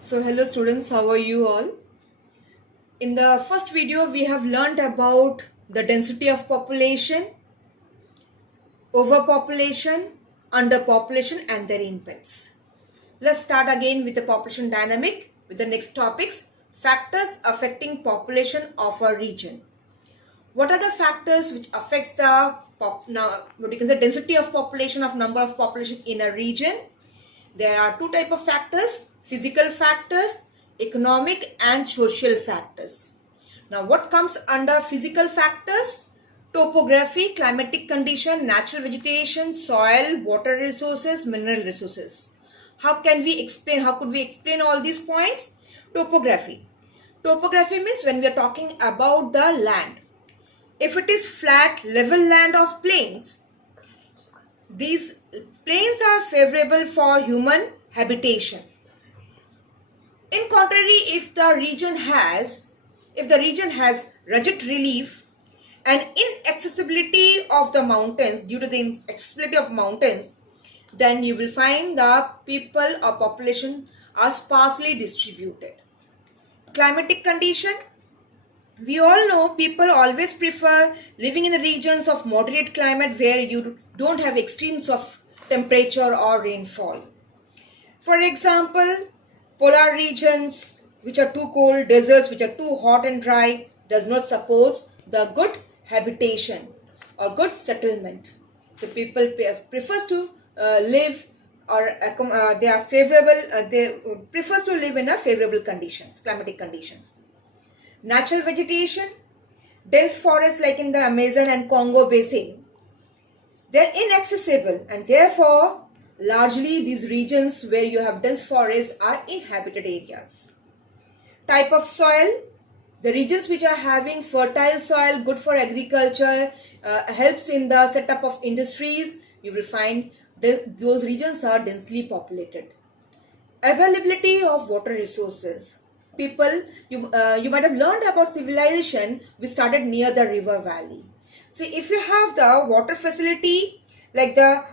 So hello students, how are you all? In the first video, we have learned about the density of population, overpopulation, underpopulation and their impacts. Let's start again with the population dynamic with the next topics, factors affecting population of a region. What are the factors which affects the density of population of number of population in a region? There are two type of factors, physical factors, economic and social factors. Now what comes under physical factors? Topography, climatic condition, natural vegetation, soil, water resources, mineral resources. How could we explain all these points? Topography. Topography means when we are talking about the land. If it is flat, level land of plains, these plains are favorable for human habitation. In contrary, if the region has rugged relief and inaccessibility of the mountains due to the inaccessibility of mountains, then you will find the people or population are sparsely distributed. Climatic condition. We all know people always prefer living in the regions of moderate climate where you don't have extremes of temperature or rainfall. For example, polar regions which are too cold, deserts which are too hot and dry does not support the good habitation or good settlement. So people prefers to live or they are favorable. They prefers to live in a favorable conditions, climatic conditions. Natural vegetation, dense forests like in the Amazon and Congo basin, they're inaccessible and therefore largely these regions where you have dense forests are inhabited areas. Type of soil, the regions which are having fertile soil, good for agriculture, helps in the setup of industries, you will find those regions are densely populated. Availability of water resources. People, you might have learned about civilization we started near the river valley. So if you have the water facility like the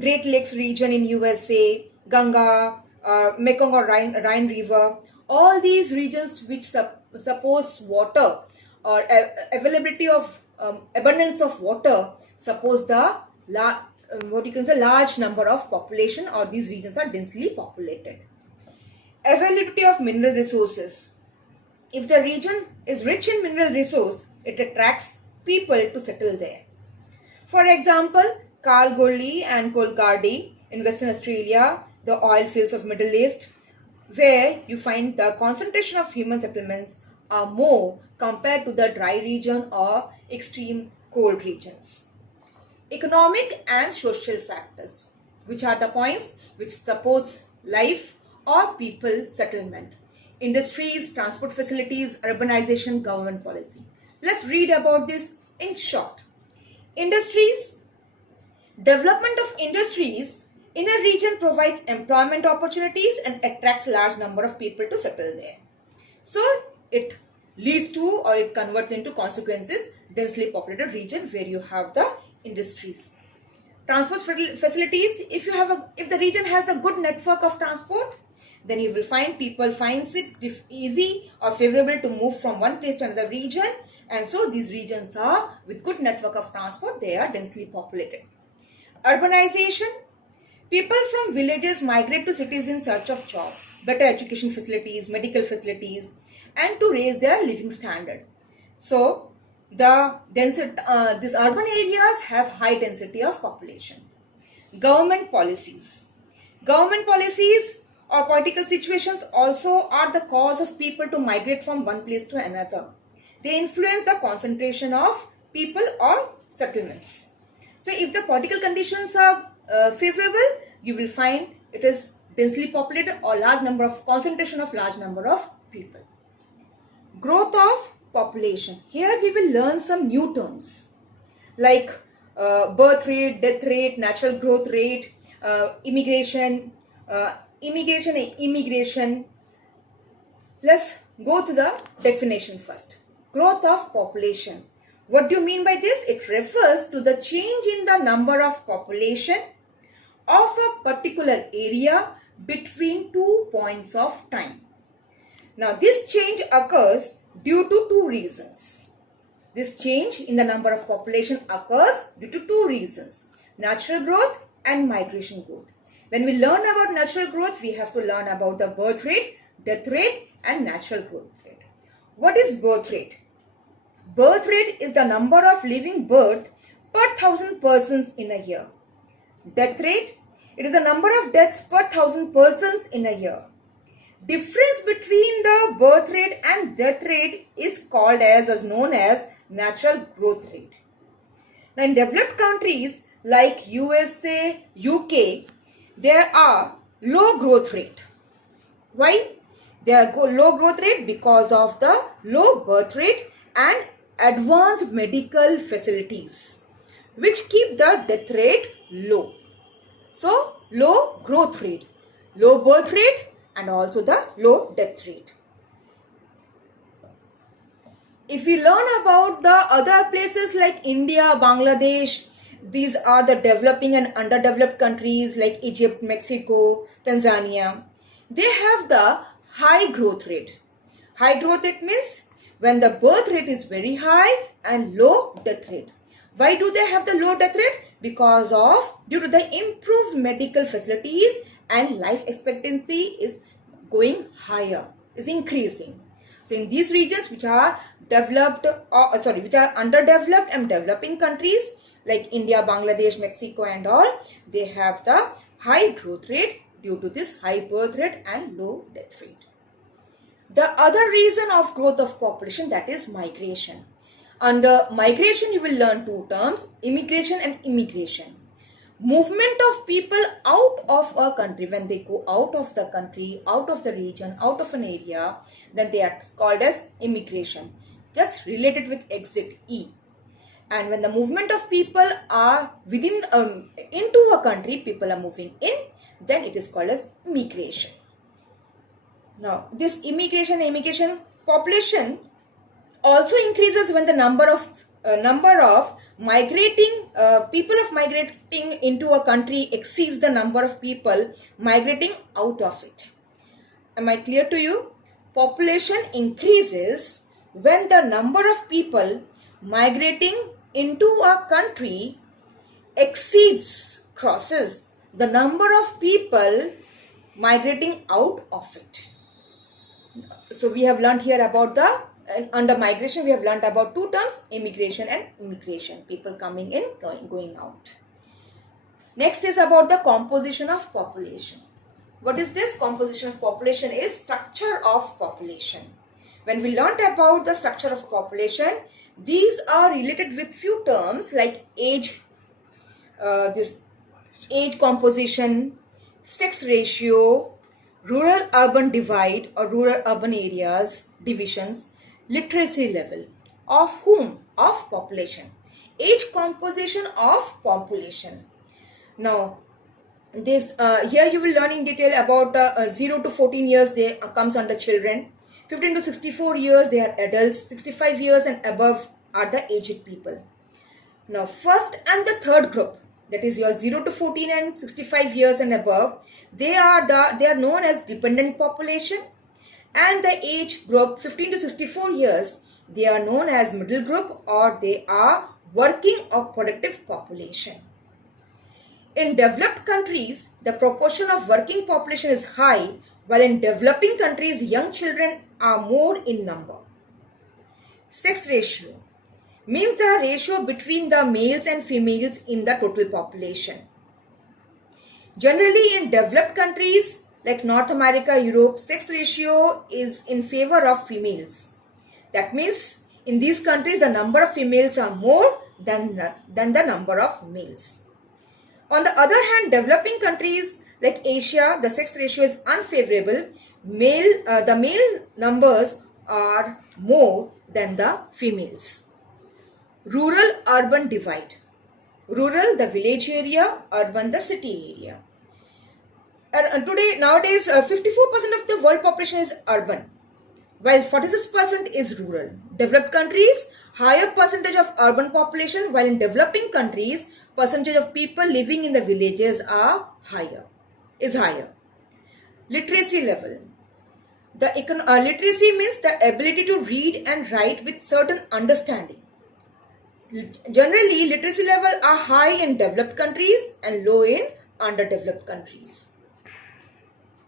Great Lakes region in USA, Ganga, Mekong or Rhine River, all these regions which suppose water or availability of abundance of water suppose the large number of population or these regions are densely populated. Availability of mineral resources. If the region is rich in mineral resource, it attracts people to settle there. For example, Kalgoorlie and Coolgardie in Western Australia, the oil fields of Middle East, where you find the concentration of human settlements are more compared to the dry region or extreme cold regions. Economic and social factors, which are the points which supports life or people settlement. Industries, transport facilities, urbanization, government policy. Let's read about this in short. Industries. Development of industries in a region provides employment opportunities and attracts a large number of people to settle there. So it leads to or it converts into consequences densely populated region where you have the industries. Transport facilities, if the region has a good network of transport, then you will find people finds it easy or favorable to move from one place to another region, and so these regions are with good network of transport, they are densely populated. Urbanization, people from villages migrate to cities in search of job, better education facilities, medical facilities, and to raise their living standard. So these urban areas have high density of population. Government policies. Government policies or political situations also are the cause of people to migrate from one place to another. They influence the concentration of people or settlements. So if the political conditions are favorable, you will find it is densely populated or concentration of large number of people. Growth of population. Here we will learn some new terms like birth rate, death rate, natural growth rate, immigration. Let's go to the definition first. Growth of population. What do you mean by this? It refers to the change in the number of population of a particular area between 2 points of time. Now this change occurs due to two reasons. This change in the number of population occurs due to two reasons: natural growth and migration growth. When we learn about natural growth, we have to learn about the birth rate, death rate and natural growth rate. What is birth rate? Birth rate is the number of living birth per 1,000 persons in a year. Death rate, it is the number of deaths per 1,000 persons in a year. Difference between the birth rate and death rate is called as, or known as, natural growth rate. Now in developed countries like USA, UK, there are low growth rate. Why? There are low growth rate because of the low birth rate and advanced medical facilities, which keep the death rate low. So low growth rate, low birth rate and also the low death rate. If we learn about the other places like India, Bangladesh, these are the developing and underdeveloped countries like Egypt, Mexico, Tanzania. They have the high growth rate. High growth rate means when the birth rate is very high and low death rate. Why do they have the low death rate? Because of due to the improved medical facilities and life expectancy is going higher, is increasing. So in these regions which are developed, which are underdeveloped and developing countries like India, Bangladesh, Mexico and all, they have the high growth rate due to this high birth rate and low death rate. The other reason of growth of population, that is migration. Under migration you will learn two terms: immigration and immigration. Movement of people out of a country. When they go out of the country, out of the region, out of an area, then they are called as immigration, just related with exit E. And when the movement of people are within into a country, people are moving in, then it is called as immigration. Now this immigration population also increases when the number of migrating people of migrating into a country exceeds the number of people migrating out of it. Am I clear to you? Population increases when the number of people migrating into a country crosses the number of people migrating out of it. So we have learned here about the under migration, we have learned about two terms: immigration and immigration, people coming in, going out. Next is about the composition of population. What is this? Composition of population is structure of population. When we learned about the structure of population, these are related with few terms like age, this age composition, sex ratio, rural-urban divide or rural-urban areas, divisions, literacy level. Of whom? Of population. Age composition of population. Now, this here you will learn in detail about 0 to 14 years they comes under children. 15 to 64 years they are adults. 65 years and above are the aged people. Now, first and the third group, that is your 0 to 14 and 65 years and above, they are known as dependent population. And the age group 15 to 64 years, they are known as middle group, or they are working or productive population. In developed countries, the proportion of working population is high, while in developing countries, young children are more in number. Sex ratio means the ratio between the males and females in the total population. Generally, in developed countries like North America, Europe, sex ratio is in favor of females. That means in these countries, the number of females are more than the number of males. On the other hand, developing countries like Asia, the sex ratio is unfavorable. The male numbers are more than the females. Rural-urban divide. Rural, the village area; urban, the city area. Nowadays, 54% of the world population is urban, while 46% is rural. Developed countries, higher percentage of urban population, while in developing countries, percentage of people living in the villages is higher. Literacy level. Literacy means the ability to read and write with certain understanding. Generally, literacy level are high in developed countries and low in underdeveloped countries.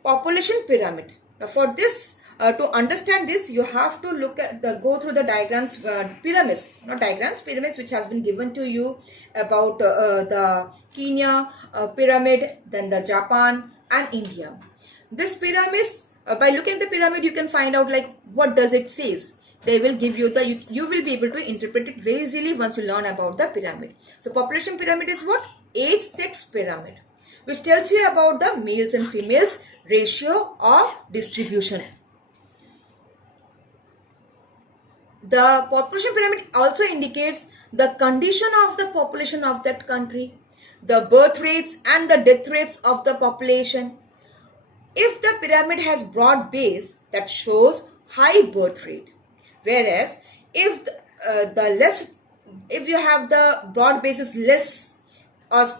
Population pyramid. Now, for this, to understand this, you have to go through the diagrams, pyramids, not diagrams, pyramids, which has been given to you about the Kenya pyramid, then the Japan and India. This pyramids, by looking at the pyramid, you can find out like what does it says. They will give you you will be able to interpret it very easily once you learn about the pyramid. So population pyramid is what? Age sex pyramid, which tells you about the males and females ratio or distribution. The population pyramid also indicates the condition of the population of that country, the birth rates and the death rates of the population. If the pyramid has broad base, that shows high birth rate, whereas if if you have the broad base is less or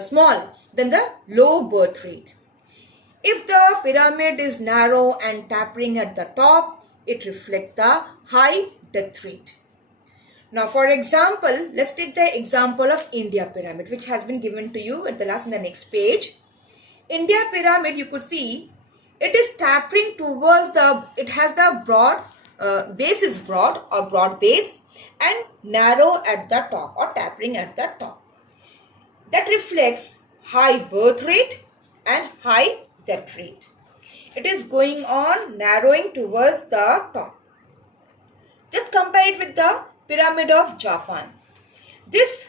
small, then the low birth rate. If the pyramid is narrow and tapering at the top, it reflects the high death rate. Now, for example, let's take the example of India pyramid, which has been given to you at the next page. India pyramid, you could see it is tapering towards it has the broad base is broad or broad base and narrow at the top or tapering at the top. That reflects high birth rate and high death rate. It is going on narrowing towards the top. Just compare it with the pyramid of Japan. This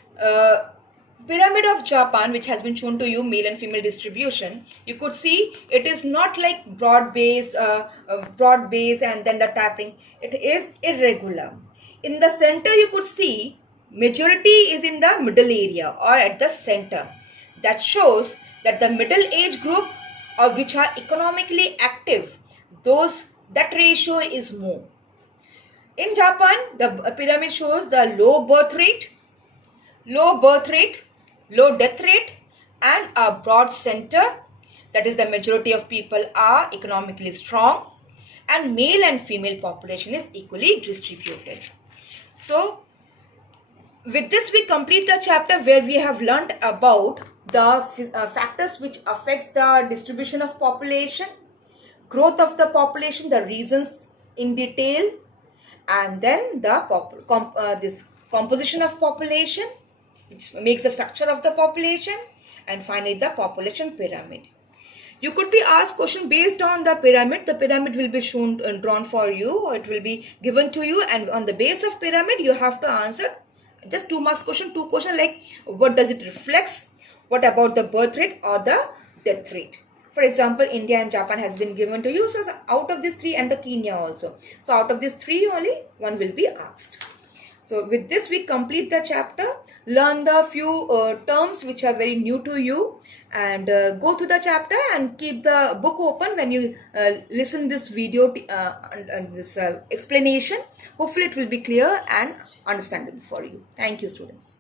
pyramid of Japan, which has been shown to you, male and female distribution, you could see it is not like broad base and then the tapering. It is irregular. In the center, you could see majority is in the middle area or at the center. That shows that the middle age group or which are economically active, that ratio is more. In Japan, the pyramid shows the low birth rate, low death rate, and a broad center. That is, the majority of people are economically strong, and male and female population is equally distributed. So, with this we complete the chapter where we have learned about the factors which affects the distribution of population, growth of the population, the reasons in detail, and then the this composition of population, which makes the structure of the population, and finally the population pyramid. You could be asked question based on the pyramid. The pyramid will be shown drawn for you, or it will be given to you, and on the base of pyramid you have to answer just 2 marks question, 2 questions like what does it reflects, what about the birth rate or the death rate. For example, India and Japan has been given to you, so out of these 3, and the Kenya also. So out of these 3 only one will be asked. So with this we complete the chapter, learn the few terms which are very new to you, and go through the chapter and keep the book open when you listen this video and this explanation. Hopefully it will be clear and understandable for you. Thank you, students.